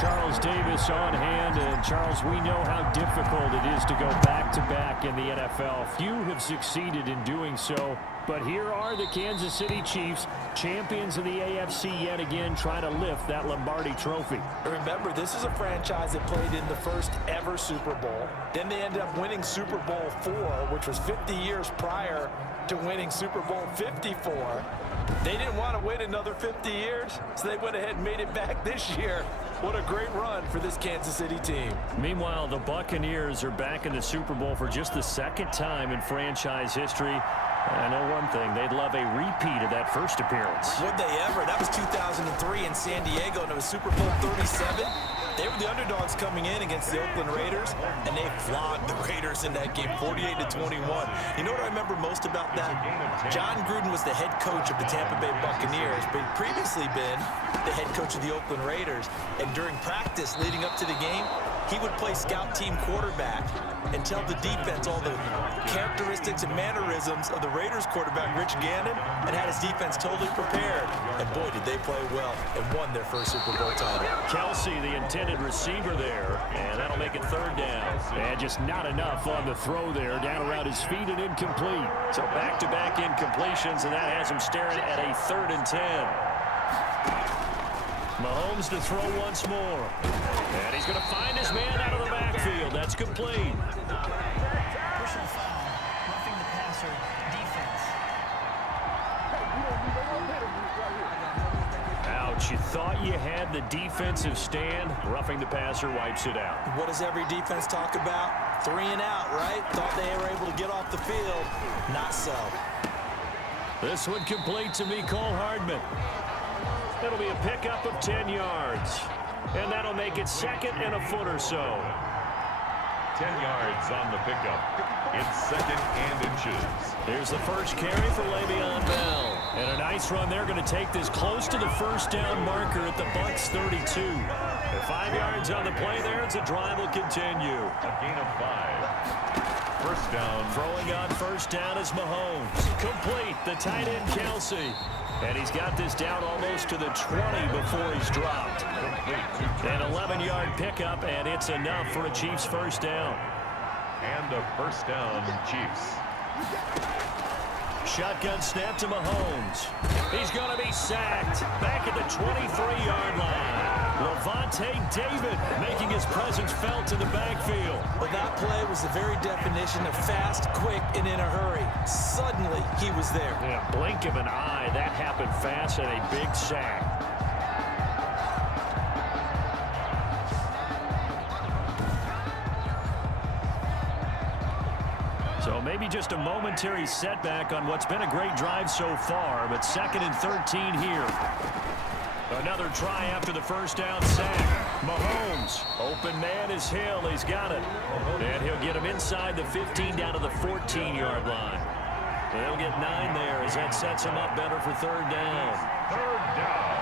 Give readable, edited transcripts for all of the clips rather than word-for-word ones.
Charles Davis on hand. And Charles, we know how difficult it is to go back-to-back in the NFL. Few have succeeded in doing so. But here are the Kansas City Chiefs, champions of the AFC yet again, trying to lift that Lombardi trophy. Remember, this is a franchise that played in the first ever Super Bowl. Then they ended up winning Super Bowl IV, which was 50 years prior to winning Super Bowl 54. They didn't want to wait another 50 years, so they went ahead and made it back this year. What a great run for this Kansas City team. Meanwhile, the Buccaneers are back in the Super Bowl for just the second time in franchise history. I know one thing, they'd love a repeat of that first appearance. Would they ever? That was 2003 in San Diego, and it was Super Bowl 37. They were the underdogs coming in against the Oakland Raiders, and they flogged the Raiders in that game, 48-21. You know what I remember most about that? John Gruden was the head coach of the Tampa Bay Buccaneers, but he'd previously been the head coach of the Oakland Raiders. And during practice leading up to the game, he would play scout team quarterback and tell the defense all the characteristics and mannerisms of the Raiders quarterback, Rich Gannon, and had his defense totally prepared. And boy, did they play well and won their first Super Bowl title. Kelsey, the intended receiver there, and that'll make it third down. And just not enough on the throw there, down around his feet and incomplete. So back-to-back incompletions, and that has him staring at a 3rd and 10. Mahomes to throw once more. And he's going to find his man out of the backfield. That's complete. Personal foul, roughing the passer, defense. Ouch, you thought you had the defensive stand. Roughing the passer wipes it out. What does every defense talk about? 3 and out, right? Thought they were able to get off the field. Not so. This one complete to Mecole Hardman. That'll be a pickup of 10 yards. And that'll make it 2nd and a foot or so. 10 yards on the pickup. It's 2nd and inches. Here's the first carry for Le'Veon Bell. And a nice run there, going to take this close to the first down marker at the Bucs 32. And 5 yards on the play there as the drive will continue. A gain of 5. First down. Throwing on first down is Mahomes. Complete, the tight end Kelsey. And he's got this down almost to the 20 before he's dropped. An 11-yard pickup, and it's enough for a Chiefs first down. And a first down, Chiefs. Shotgun snap to Mahomes. He's going to be sacked. Back at the 23-yard line. Lavonte David making his presence felt in the backfield. Well, that play was the very definition of fast, quick, and in a hurry. Suddenly, he was there. Yeah, blink of an eye. That happened fast and a big sack. So maybe just a momentary setback on what's been a great drive so far, but 2nd and 13 here. Another try after the first down sack. Mahomes, open man is Hill. He's got it. And he'll get him inside the 15 down to the 14-yard line. They'll get 9 there as that sets him up better for 3rd down. 3rd down.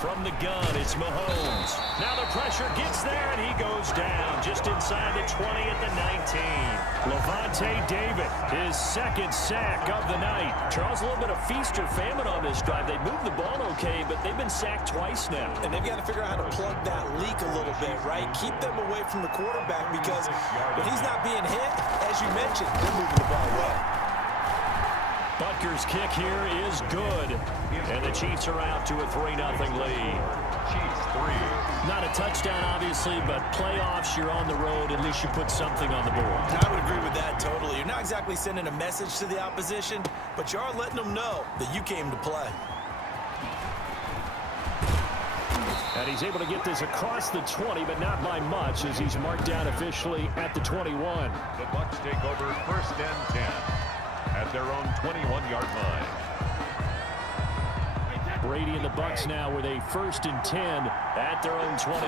From the gun, it's Mahomes. Now the pressure gets there, and he goes down just inside the 20 at the 19. Lavonte David, his 2nd sack of the night. Charles, a little bit of feast or famine on this drive. They moved the ball okay, but they've been sacked twice now. And they've got to figure out how to plug that leak a little bit, right? Keep them away from the quarterback because when he's not being hit, as you mentioned, they're moving the ball well. Butker's kick here is good. And the Chiefs are out to a 3-0 lead. Chiefs 3. Not a touchdown, obviously, but playoffs, you're on the road. At least you put something on the board. I would agree with that totally. You're not exactly sending a message to the opposition, but you are letting them know that you came to play. And he's able to get this across the 20, but not by much, as he's marked down officially at the 21. The Bucs take over 1st and 10 at their own 21-yard line. Brady and the Bucs now with a 1st and 10 at their own 21.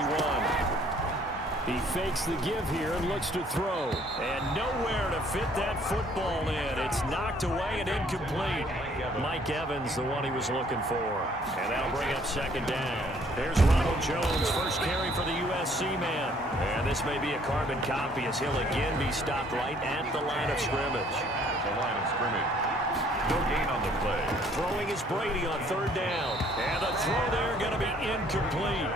He fakes the give here and looks to throw. And nowhere to fit that football in. It's knocked away and incomplete. Mike Evans, the one he was looking for. And that'll bring up 2nd down. There's Ronald Jones, first carry for the USC man. And this may be a carbon copy as he'll again be stopped right at the line of scrimmage. The line of scrimmage. No gain on the play. Throwing is Brady on 3rd down. And the throw there going to be incomplete.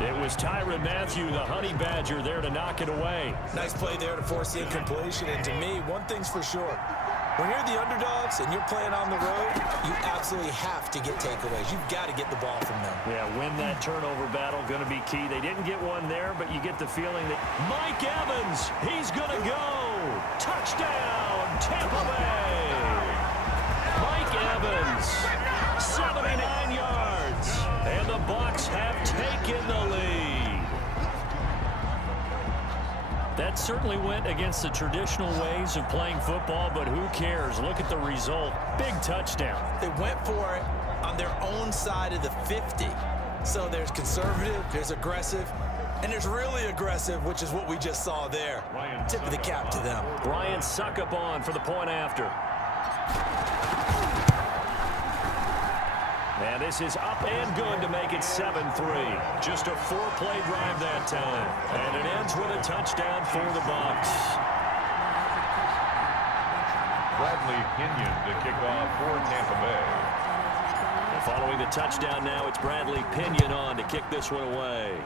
It was Tyrann Mathieu, the Honey Badger, there to knock it away. Nice play there to force the incompletion. And to me, one thing's for sure. When you're the underdogs and you're playing on the road, you absolutely have to get takeaways. You've got to get the ball from them. Yeah, win that turnover battle, going to be key. They didn't get one there, but you get the feeling that Mike Evans, he's going to go. Touchdown, Tampa Bay. Mike Evans, 79 yards. And the Bucs have taken the lead. That certainly went against the traditional ways of playing football, but who cares? Look at the result. Big touchdown. They went for it on their own side of the 50. So there's conservative, there's aggressive, and there's really aggressive, which is what we just saw there. Tip of the cap to them. Brian Suckup on for the point after. And this is up and good to make it 7-3. Just a 4-play drive that time. And it ends with a touchdown for the Bucs. Bradley Pinion to kick off for Tampa Bay. And following the touchdown now, it's Bradley Pinion on to kick this one away.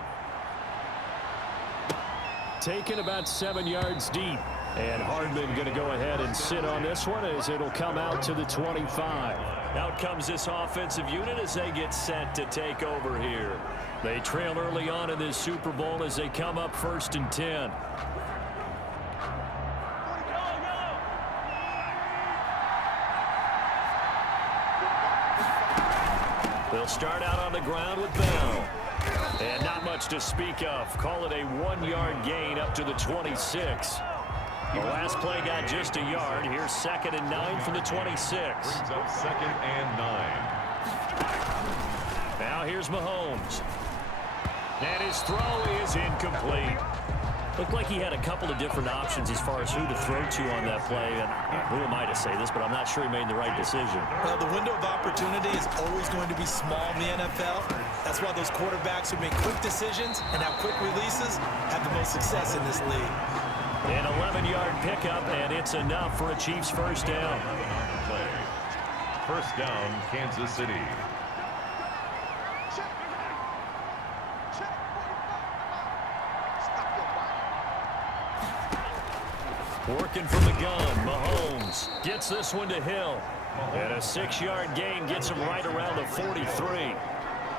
Taken about 7 yards deep. And Hardman going to go ahead and sit on this one as it'll come out to the 25. Out comes this offensive unit as they get set to take over here. They trail early on in this Super Bowl as they come up 1st and 10. They'll start out on the ground with Bell. And not much to speak of. Call it a 1-yard gain up to the 26. The last play got just a yard. Here's 2nd and 9 from the 26. Brings up 2nd and 9. Now here's Mahomes. And his throw is incomplete. Looked like he had a couple of different options as far as who to throw to on that play. And who am I to say this, but I'm not sure he made the right decision. Well, the window of opportunity is always going to be small in the NFL. That's why those quarterbacks who make quick decisions and have quick releases have the most success in this league. An 11-yard pickup, and it's enough for a Chiefs 1st down. Play. 1st down, Kansas City. Working from the gun, Mahomes gets this one to Hill. And a 6-yard gain gets him right around the 43.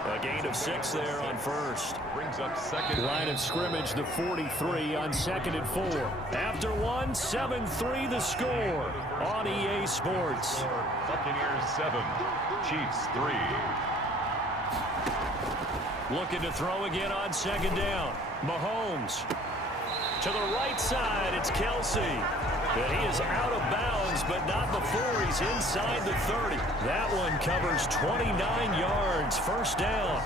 A gain of 6 there on 1st. Brings up 2nd. Line of scrimmage, the 43 on 2nd and 4. After 1, 7-3 the score on EA Sports. Buccaneers 7, Chiefs 3. Looking to throw again on 2nd down. Mahomes. To the right side, it's Kelsey. And he is out of bounds, but not before he's inside the 30. That one covers 29 yards. 1st down.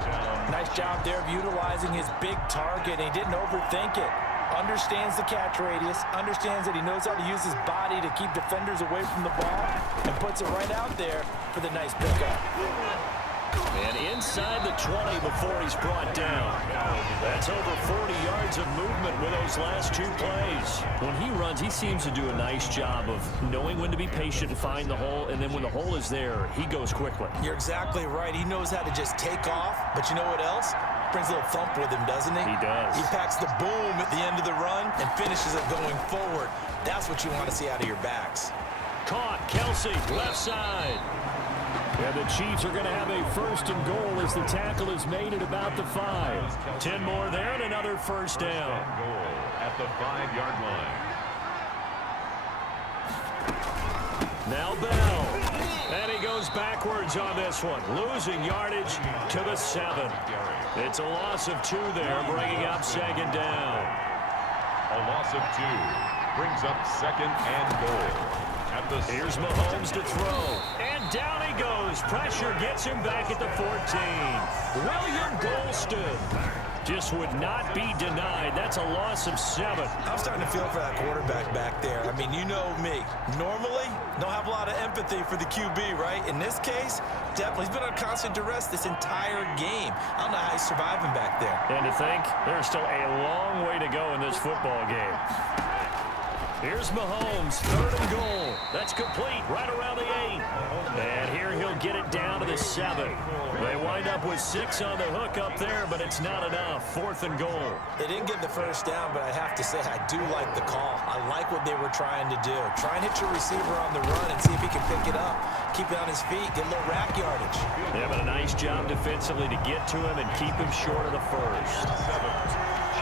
Nice job there of utilizing his big target. He didn't overthink it. Understands the catch radius. Understands that he knows how to use his body to keep defenders away from the ball. And puts it right out there for the nice pickup. And inside the 20 before he's brought down. That's over 40 yards of movement with those last 2 plays. When he runs, he seems to do a nice job of knowing when to be patient and find the hole, and then when the hole is there, he goes quickly. You're exactly right. He knows how to just take off, but you know what else? Brings a little thump with him, doesn't he? He does. He packs the boom at the end of the run and finishes it going forward. That's what you want to see out of your backs. Caught, Kelsey, left side. And the Chiefs are going to have a 1st and goal as the tackle is made at about the 5. 10 more there and another 1st down. Goal at the 5-yard line. Now Bell. And he goes backwards on this one. Losing yardage to the 7. It's a loss of 2 there, bringing up 2nd down. A loss of 2 brings up 2nd and goal. Here's Mahomes to throw. And down he goes. Pressure gets him back at the 14. William Golston just would not be denied. That's a loss of 7. I'm starting to feel for that quarterback back there. I mean, you know me. Normally, don't have a lot of empathy for the QB, right? In this case, definitely. He's been on constant duress this entire game. I don't know how he's surviving back there. And to think, there's still a long way to go in this football game. Here's Mahomes, 3rd and goal. That's complete, right around the 8. And here he'll get it down to the 7. They wind up with 6 on the hook up there, but it's not enough. 4th and goal. They didn't get the first down, but I have to say I do like the call. I like what they were trying to do. Try and hit your receiver on the run and see if he can pick it up. Keep it on his feet, get a little rack yardage. Yeah, but a nice job defensively to get to him and keep him short of the first.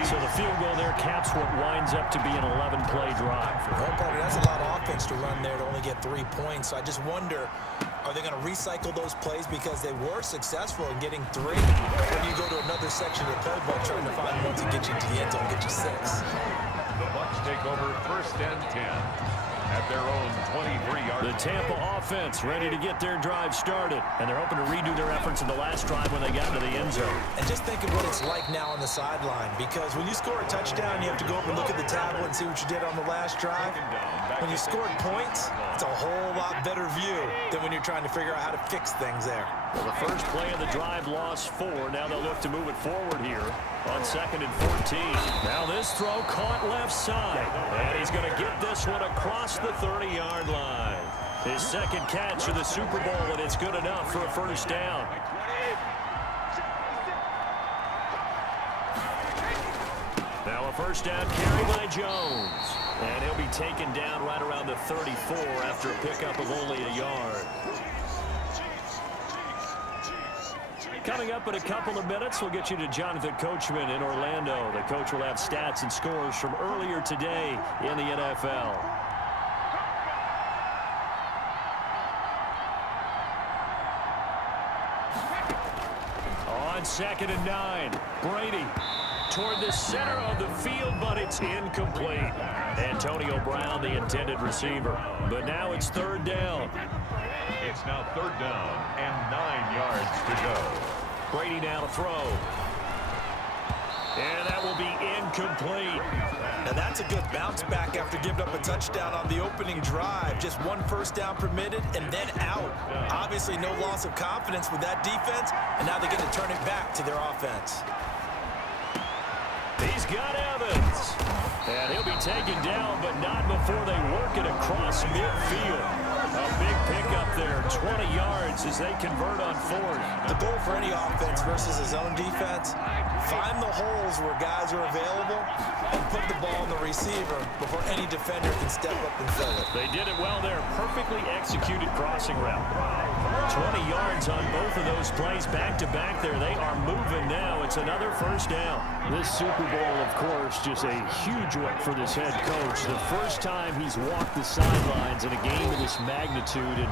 So the field goal there caps what winds up to be an 11-play drive. Well, Parker, that's a lot of offense to run there to only get 3 points. So I just wonder, are they going to recycle those plays because they were successful in getting 3? Or do you go to another section of the playbook trying to find one to get you to the end zone, get you 6? The Bucs take over 1st and 10 at their own 23-yard. The Tampa offense ready to get their drive started, and they're hoping to redo their efforts in the last drive when they got into the end zone. And just think of what it's like now on the sideline, because when you score a touchdown, you have to go over and look at the tablet and see what you did on the last drive. When you scored points, it's a whole lot better view than when you're trying to figure out how to fix things there. Well, the first play of the drive lost 4. Now they'll look to move it forward here on 2nd and 14. Now this throw caught left side, and he's going to get this one across the 30-yard line. His 2nd catch of the Super Bowl, and it's good enough for a first down. Now a first down carry by Jones. And he'll be taken down right around the 34 after a pickup of only a yard. Coming up in a couple of minutes, we'll get you to Jonathan Coachman in Orlando. The coach will have stats and scores from earlier today in the NFL. On 2nd and 9, Brady toward the center of the field, but it's incomplete. Antonio Brown, the intended receiver. But now it's 3rd down. It's now 3rd down and 9 yards to go. Brady now to throw. And that will be incomplete. Now that's a good bounce back after giving up a touchdown on the opening drive. Just 1 first down permitted and then out. Obviously no loss of confidence with that defense, and now they're going to turn it back to their offense. He's got Evans. And he'll be taken down, but not before they work it across midfield. A big pickup there, 20 yards as they convert on 4th. The goal for any offense versus his own defense, find the holes where guys are available and put the ball in the receiver before any defender can step up and fill it. They did it well there. Perfectly executed crossing route. 20 yards on both of those plays back-to-back there. They are moving now. It's another first down. This Super Bowl, of course, just a huge one for this head coach. The first time he's walked the sidelines in a game of this magnitude. And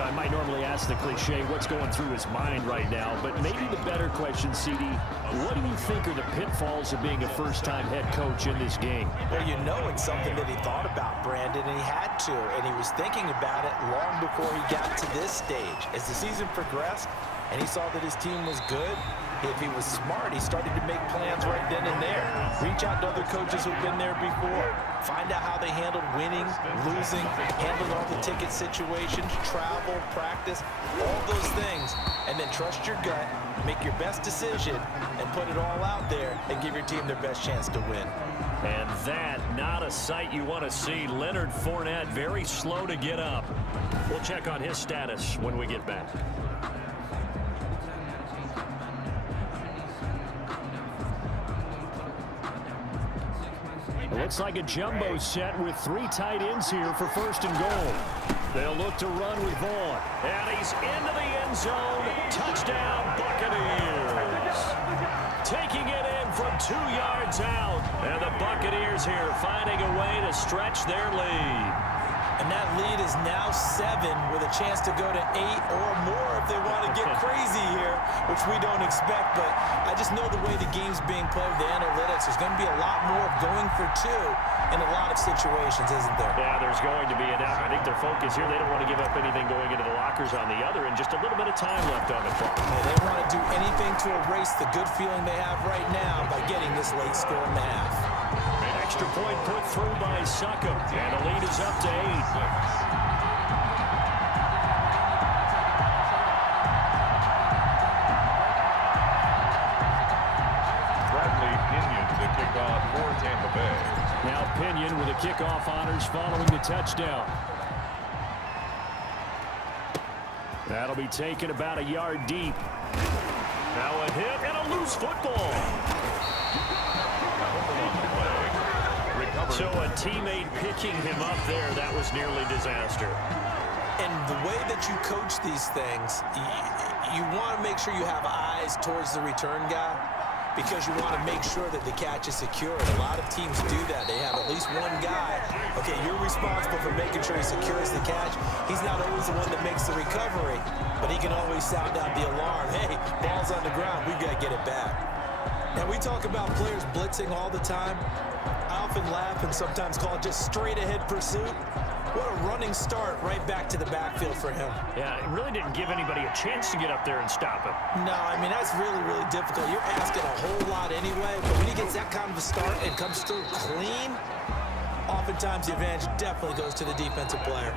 I might normally ask the cliche, what's going through his mind right now? But maybe the better question, CD, what do you think are the pitfalls of being a first-time head coach in this game? Well, you know it's something that he thought about, Brandon, and he had to. And he was thinking about it long before he got to this stage. As the season progressed and he saw that his team was good, if he was smart, he started to make plans right then and there. Reach out to other coaches who've been there before. Find out how they handled winning, losing, handling all the ticket situations, travel, practice, all those things. And then trust your gut, make your best decision, and put it all out there and give your team their best chance to win. And that, not a sight you want to see. Leonard Fournette very slow to get up. We'll check on his status when we get back. It looks like a jumbo set with 3 tight ends here for 1st and goal. They'll look to run with Vaughn. And he's into the end zone. Touchdown, Buccaneers. Taking it in from 2 yards out. And the Buccaneers here finding a way to stretch their lead. And that lead is now 7 with a chance to go to 8 or more if they want to get crazy here, which we don't expect. But I just know the way the game's being played with the analytics, there's going to be a lot more of going for 2 in a lot of situations, isn't there? Yeah, there's going to be. And I think their focus here, they don't want to give up anything going into the lockers on the other, and just a little bit of time left on the clock. Yeah, they want to do anything to erase the good feeling they have right now by getting this late score in the half. Extra point put through by Succop, and the lead is up to 8. Bradley Pinion to kick off for Tampa Bay. Now Pinion with a kickoff honors following the touchdown. That'll be taken about a yard deep. Now a hit and a loose football. So a teammate picking him up there, that was nearly disaster. And the way that you coach these things, you want to make sure you have eyes towards the return guy because you want to make sure that the catch is secured. A lot of teams do that. They have at least one guy. Okay, you're responsible for making sure he secures the catch. He's not always the one that makes the recovery, but he can always sound out the alarm. Hey, ball's on the ground. We've got to get it back. Now, we talk about players blitzing all the time. I often laugh and sometimes call it just straight-ahead pursuit. What a running start right back to the backfield for him. Yeah, it really didn't give anybody a chance to get up there and stop him. No, I mean, that's really, really difficult. You're asking a whole lot anyway, but when he gets that kind of a start and comes through clean, oftentimes the advantage definitely goes to the defensive player.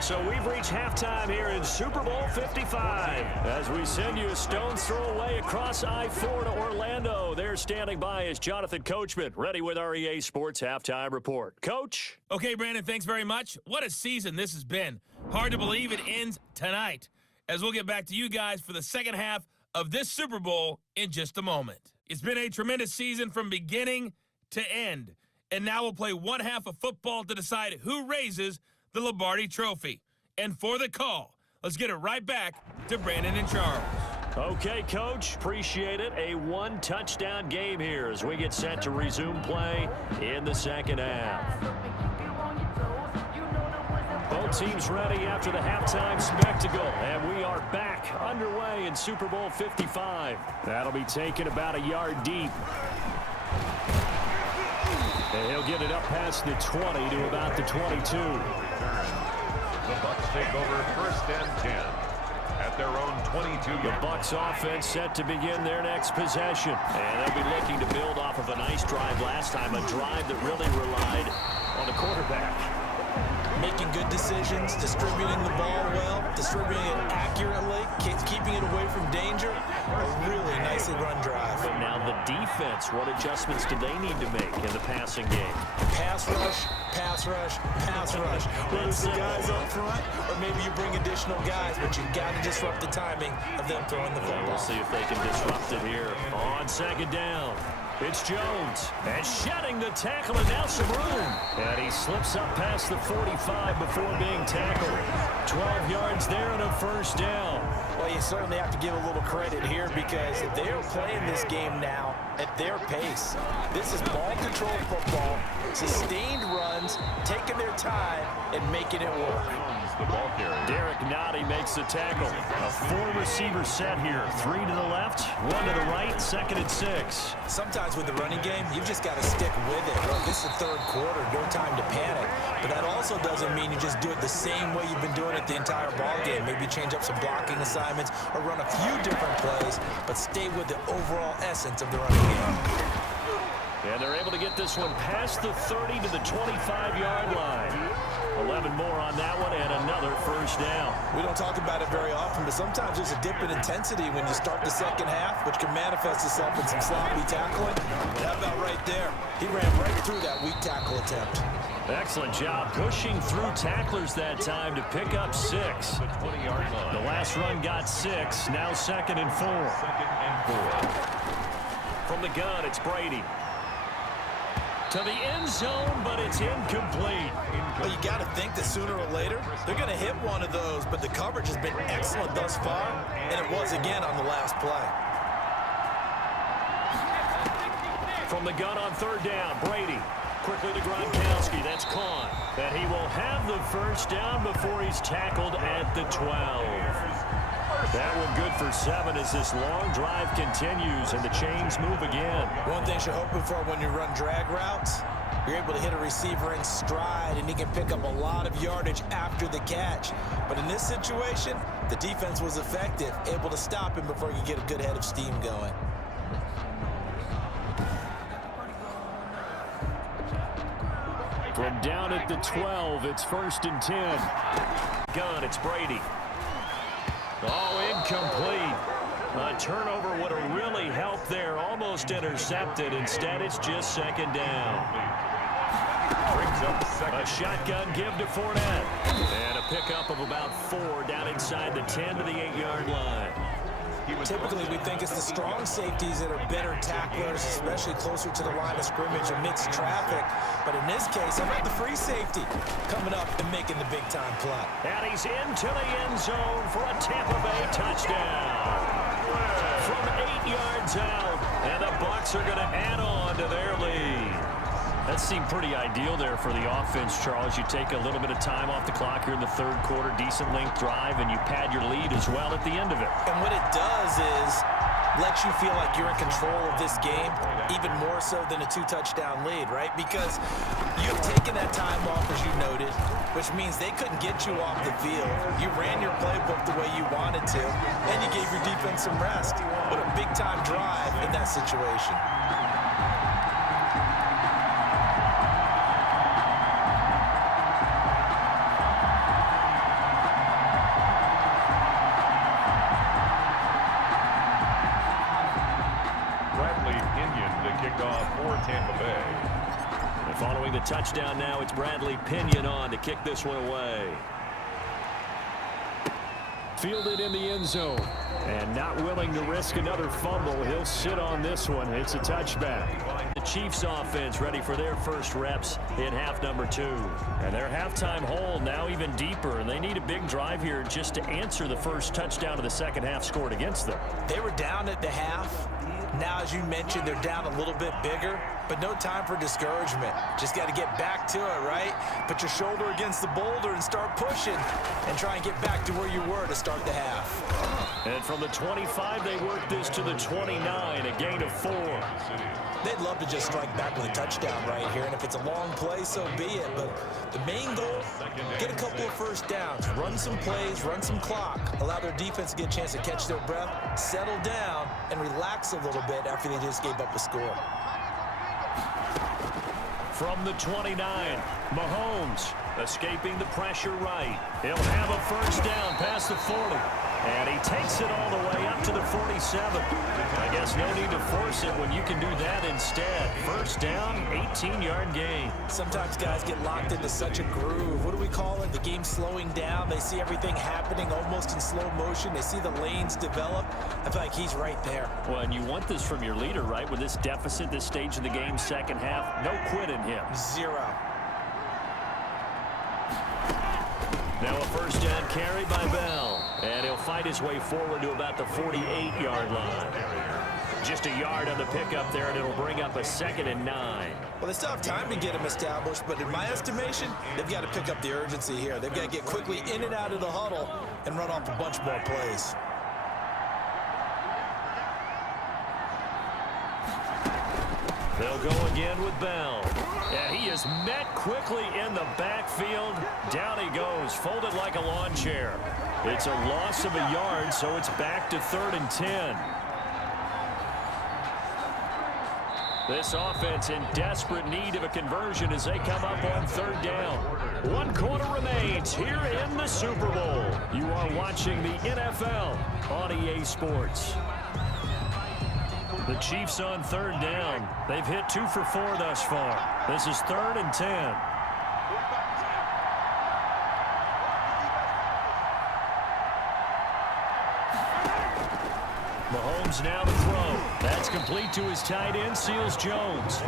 So we've reached halftime here in Super Bowl 55. As we send you a stone's throw away across I-4 to Orlando. There standing by is Jonathan Coachman, ready with our EA Sports Halftime Report. Coach? Okay, Brandon, thanks very much. What a season this has been. Hard to believe it ends tonight, as we'll get back to you guys for the second half of this Super Bowl in just a moment. It's been a tremendous season from beginning to end. And now we'll play one half of football to decide who raises the Lombardi Trophy. And for the call, let's get it right back to Brandon and Charles. Okay, Coach. Appreciate it. A one-touchdown game here as we get set to resume play in the second half. Both teams ready after the halftime spectacle. And we are back underway in Super Bowl 55. That'll be taken about a yard deep. And he'll get it up past the 20 to about the 22. The Bucs take over first and 10 at their own 22. The Bucs offense set to begin their next possession. And they'll be looking to build off of a nice drive last time, a drive that really relied on the quarterback. Making good decisions, distributing the ball well, distributing it accurately, keeping it away from danger. A really nicely run drive. But now the defense, what adjustments do they need to make in the passing game? Pass rush, pass rush, pass rush. Whether it's the guys up front, or maybe you bring additional guys, but you've got to disrupt the timing of them throwing the football. We'll see if they can disrupt it here on second down. It's Jones, and shedding the tackle, and now some room. And he slips up past the 45 before being tackled. 12 yards there and a first down. Well, you certainly have to give a little credit here because they're playing this game now at their pace. This is ball control football, sustained runs, taking their time, and making it work. The ball carrier. Derek Nottie makes the tackle. A four-receiver set here. 3 to the left, 1 to the right, 2nd and 6. Sometimes with the running game, you've just got to stick with it. Look, this is the third quarter, no time to panic. But that also doesn't mean you just do it the same way you've been doing it the entire ball game. Maybe change up some blocking assignments or run a few different plays, but stay with the overall essence of the running game. And they're able to get this one past the 30 to the 25-yard line. 11 more on that one and another first down. We don't talk about it very often, but sometimes there's a dip in intensity when you start the second half, which can manifest itself in some sloppy tackling. But how about right there? He ran right through that weak tackle attempt. Excellent job pushing through tacklers that time to pick up 6. The 20-yard line. The last run got 6, now 2nd and 4. 2nd and 4. From the gun, it's Brady. To the end zone, but it's incomplete. Well, you got to think that sooner or later, they're going to hit one of those, but the coverage has been excellent thus far, and it was again on the last play. From the gun on 3rd down, Brady. Quickly to Gronkowski, that's Kahn. And he will have the first down before he's tackled at the 12. That one good for 7 as this long drive continues and the chains move again. One thing you're hoping for when you run drag routes, you're able to hit a receiver in stride and he can pick up a lot of yardage after the catch. But in this situation, the defense was effective, able to stop him before he could get a good head of steam going. From down at the 12, it's 1st and 10. Gun, it's Brady. Oh, incomplete. A turnover would have really helped there. Almost intercepted. Instead, it's just 2nd down. Brings up second. A shotgun give to Fournette. And a pickup of about 4 down inside the 10 to the 8-yard line. Typically, we think it's the strong safeties that are better tacklers, especially closer to the line of scrimmage amidst traffic. But in this case, how about the free safety coming up and making the big-time play? And he's into the end zone for a Tampa Bay touchdown. From 8 yards out, and the Bucs are going to add on to their lead. That seemed pretty ideal there for the offense, Charles. You take a little bit of time off the clock here in the third quarter, decent length drive, and you pad your lead as well at the end of it. And what it does is lets you feel like you're in control of this game, even more so than a 2-touchdown lead, right? Because you've taken that time off, as you noted, which means they couldn't get you off the field. You ran your playbook the way you wanted to, and you gave your defense some rest. What a big-time drive in that situation. Tampa Bay. And following the touchdown now, it's Bradley Pinion on to kick this one away. Fielded in the end zone. And not willing to risk another fumble. He'll sit on this one. It's a touchback. The Chiefs offense ready for their first reps in half number 2. And their halftime hole now even deeper. And they need a big drive here just to answer the first touchdown of the second half scored against them. They were down at the half. Now, as you mentioned, they're down a little bit bigger, but no time for discouragement. Just got to get back to it, right? Put your shoulder against the boulder and start pushing and try and get back to where you were to start the half. And from the 25, they work this to the 29, a gain of 4. They'd love to just strike back with a touchdown right here, and if it's a long play, so be it. But the main goal, get a couple of first downs, run some plays, run some clock, allow their defense to get a chance to catch their breath, settle down, and relax a little bit after they just gave up a score. From the 29, Mahomes escaping the pressure right. He'll have a first down past the 40. And he takes it all the way up to the 47. I guess no need to force it when you can do that instead. First down, 18-yard gain. Sometimes guys get locked into such a groove. What do we call it? The game's slowing down. They see everything happening almost in slow motion. They see the lanes develop. I feel like he's right there. Well, and you want this from your leader, right? With this deficit, this stage of the game, second half, no quit in him. 0. Now a first down carry by Bell. And he'll fight his way forward to about the 48-yard line. Just a yard on the pickup there, and it'll bring up a 2nd and 9. Well, they still have time to get him established, but in my estimation, they've got to pick up the urgency here. They've got to get quickly in and out of the huddle and run off a bunch more plays. They'll go again with Bell. And he is met quickly in the backfield. Down he goes, folded like a lawn chair. It's a loss of a yard, so it's back to 3rd and 10. This offense in desperate need of a conversion as they come up on 3rd down. 1 quarter remains here in the Super Bowl. You are watching the NFL on EA Sports. The Chiefs on 3rd down. They've hit 2 for 4 thus far. This is 3rd and 10. Mahomes now to throw. That's complete to his tight end, Seals Jones.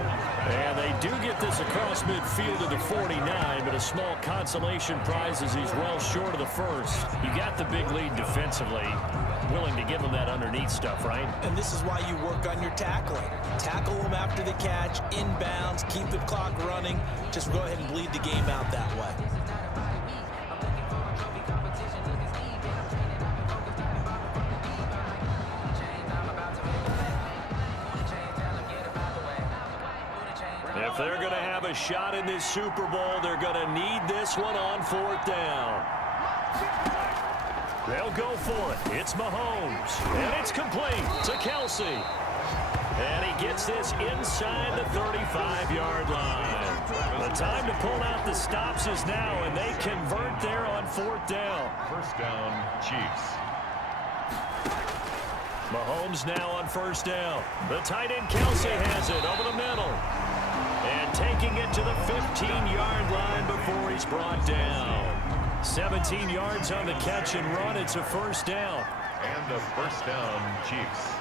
And they do get this across midfield to the 49, but a small consolation prize as he's well short of the first. You got the big lead defensively. Willing to give them that underneath stuff, right? And this is why you work on your tackling. Tackle them after the catch, inbounds, keep the clock running. Just go ahead and bleed the game out that way. If they're going to have a shot in this Super Bowl, they're going to need this one on 4th down. They'll go for it. It's Mahomes. And it's complete to Kelsey. And he gets this inside the 35-yard line. The time to pull out the stops is now, and they convert there on 4th down. First down, Chiefs. Mahomes now on 1st down. The tight end Kelsey has it over the middle. And taking it to the 15-yard line before he's brought down. 17 yards on the catch and run. It's a first down. And a first down, Chiefs.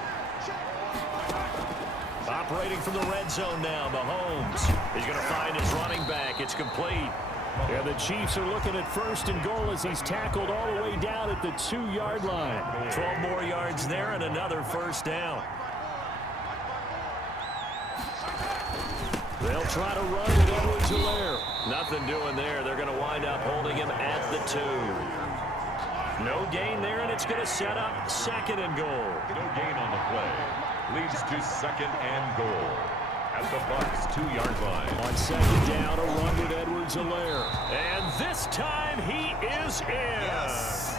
Operating from the red zone now, Mahomes. He's going to find his running back. It's complete. And the Chiefs are looking at first and goal as he's tackled all the way down at the 2-yard line. 12 more yards there and another first down. They'll try to run with Edwards-Helaire. Nothing doing there. They're going to wind up holding him at the 2. No gain there, and it's going to set up second and goal. No gain on the play. Leads to second and goal. At the Bucs 2-yard line. On second down, a run with Edwards-Helaire. And this time he is in. Yes.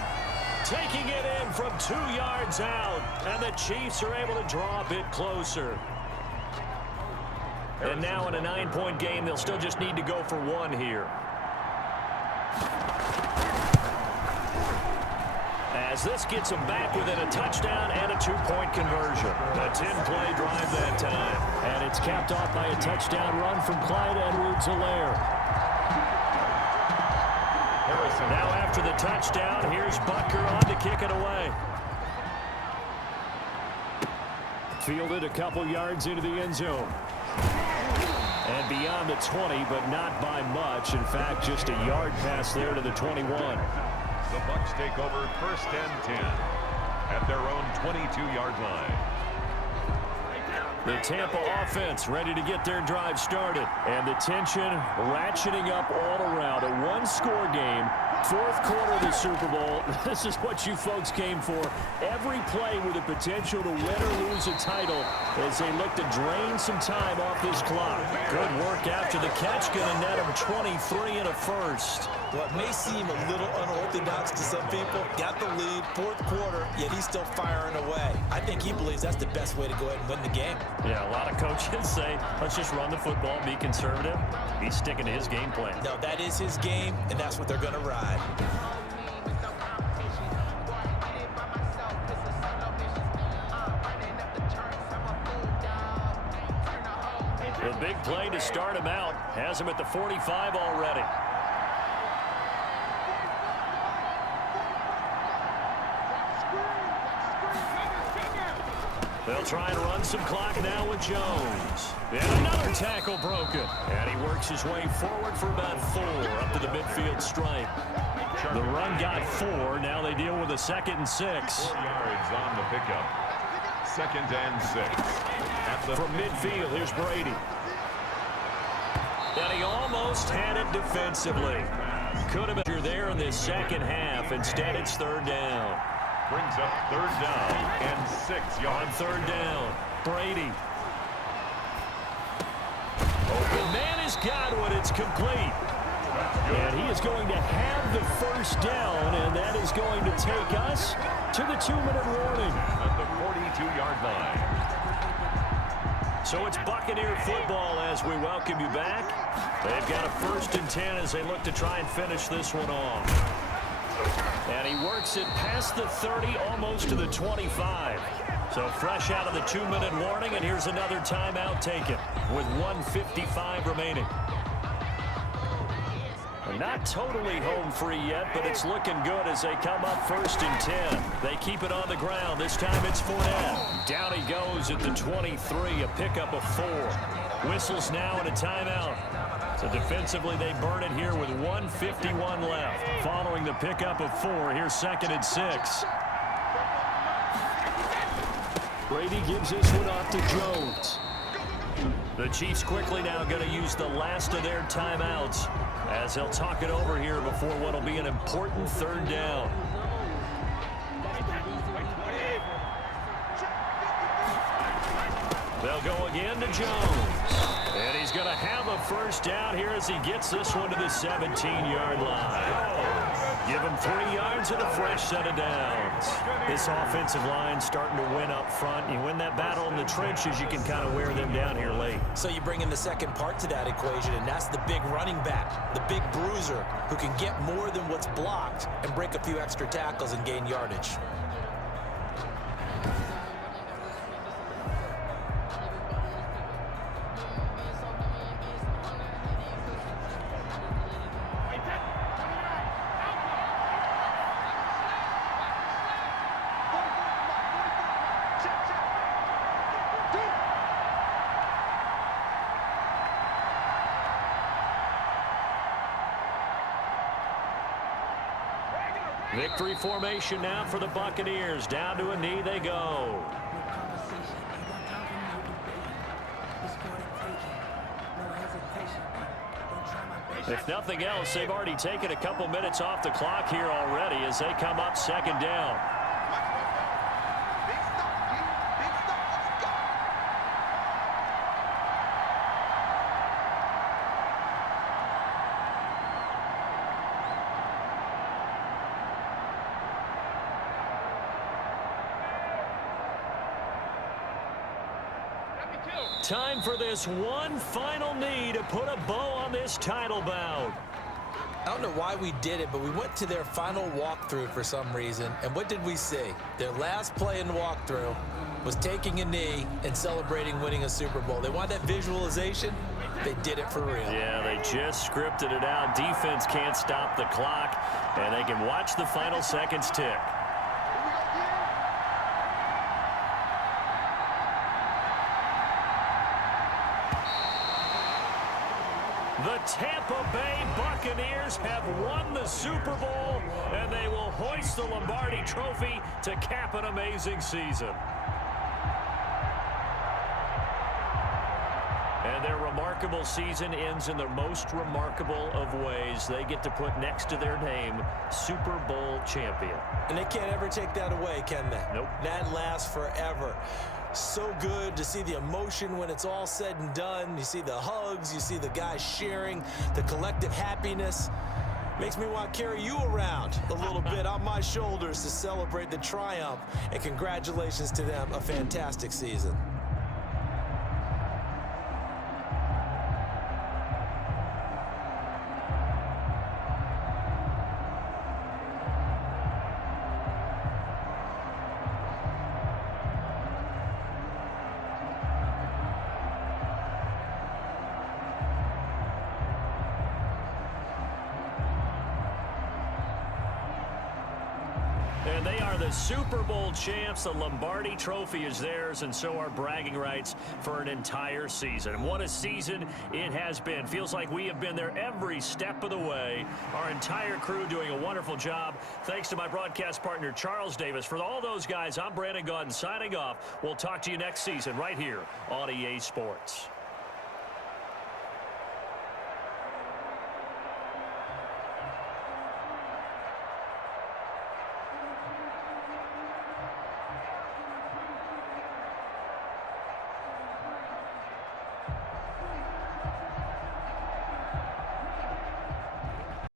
Taking it in from 2 yards out. And the Chiefs are able to draw a bit closer. And now in a 9-point game, they'll still just need to go for 1 here. As this gets them back within a touchdown and a 2-point conversion. A 10-play drive that time. And it's capped off by a touchdown run from Clyde Edwards-Helaire. Now after the touchdown, here's Butker on to kick it away. Fielded a couple yards into the end zone. And beyond the 20, but not by much. In fact, just a yard pass there to the 21. The Bucs take over first and 10 at their own 22-yard line. The Tampa offense ready to get their drive started. And the tension ratcheting up all around. A one-score game. Fourth quarter of the Super Bowl. This is what you folks came for. Every play with the potential to win or lose a title as they look to drain some time off this clock. Good work after the catch. Going to net them 23 and a first. What may seem a little unorthodox to some people, got the lead, fourth quarter, yet he's still firing away. I think he believes that's the best way to go ahead and win the game. Yeah, a lot of coaches say, let's just run the football, be conservative. He's sticking to his game plan. No, that is his game, and that's what they're going to ride. The big play to start him out has him at the 45 already. They'll try and run some clock now with Jones. And another tackle broken. And he works his way forward for about 4 up to the midfield stripe. The run got 4. Now they deal with a 2nd and 6. 4 yards on the pickup. 2nd and 6. From midfield, here's Brady. And he almost had it defensively. Could have been there in this second half. Instead, it's 3rd down. Brings up 3rd down and 6 yards. On 3rd down, Brady. Open man has got one. It's complete. And he is going to have the first down, and that is going to take us to the 2-minute warning. At the 42-yard line. So it's Buccaneer football as we welcome you back. They've got a 1st and 10 as they look to try and finish this one off. And he works it past the 30, almost to the 25. So fresh out of the 2-minute warning, and here's another timeout taken with 1:55 remaining. Not totally home free yet, but it's looking good as they come up 1st and 10. They keep it on the ground. This time it's Fournette. Down he goes at the 23, a pickup of 4. Whistles now and a timeout. So defensively they burn it here with 1:51 left. Following the pickup of 4, here's 2nd and 6. Brady gives this one off to Jones. The Chiefs quickly now going to use the last of their timeouts as they'll talk it over here before what will be an important 3rd down. They'll go again to Jones. And he's going to have a first down here as he gets this one to the 17-yard line. Give him 3 yards and a fresh set of downs. This offensive line starting to win up front. You win that battle in the trenches, you can kind of wear them down here late. So you bring in the second part to that equation, and that's the big running back, the big bruiser, who can get more than what's blocked and break a few extra tackles and gain yardage. Victory formation now for the Buccaneers. Down to a knee they go. If nothing else, they've already taken a couple minutes off the clock here already as they come up second down. Time for this one final knee to put a bow on this title bout. I don't know why we did it, but we went to their final walkthrough for some reason. And what did we see? Their last play in the walkthrough was taking a knee and celebrating winning a Super Bowl. They want that visualization. They did it for real. Yeah, they just scripted it out. Defense can't stop the clock, and they can watch the final seconds tick. The Tampa Bay Buccaneers have won the Super Bowl, and they will hoist the Lombardi Trophy to cap an amazing season. And their remarkable season ends in the most remarkable of ways. They get to put next to their name, Super Bowl champion. And they can't ever take that away, can they? Nope. That lasts forever. So good to see the emotion when it's all said and done. You see the hugs, you see the guys sharing, the collective happiness. Makes me want to carry you around a little bit on my shoulders to celebrate the triumph. And congratulations to them, a fantastic season. And they are the Super Bowl champs. The Lombardi Trophy is theirs, and so are bragging rights for an entire season. And what a season it has been. Feels like we have been there every step of the way. Our entire crew doing a wonderful job. Thanks to my broadcast partner, Charles Davis. For all those guys, I'm Brandon Gaudin signing off. We'll talk to you next season right here on EA Sports.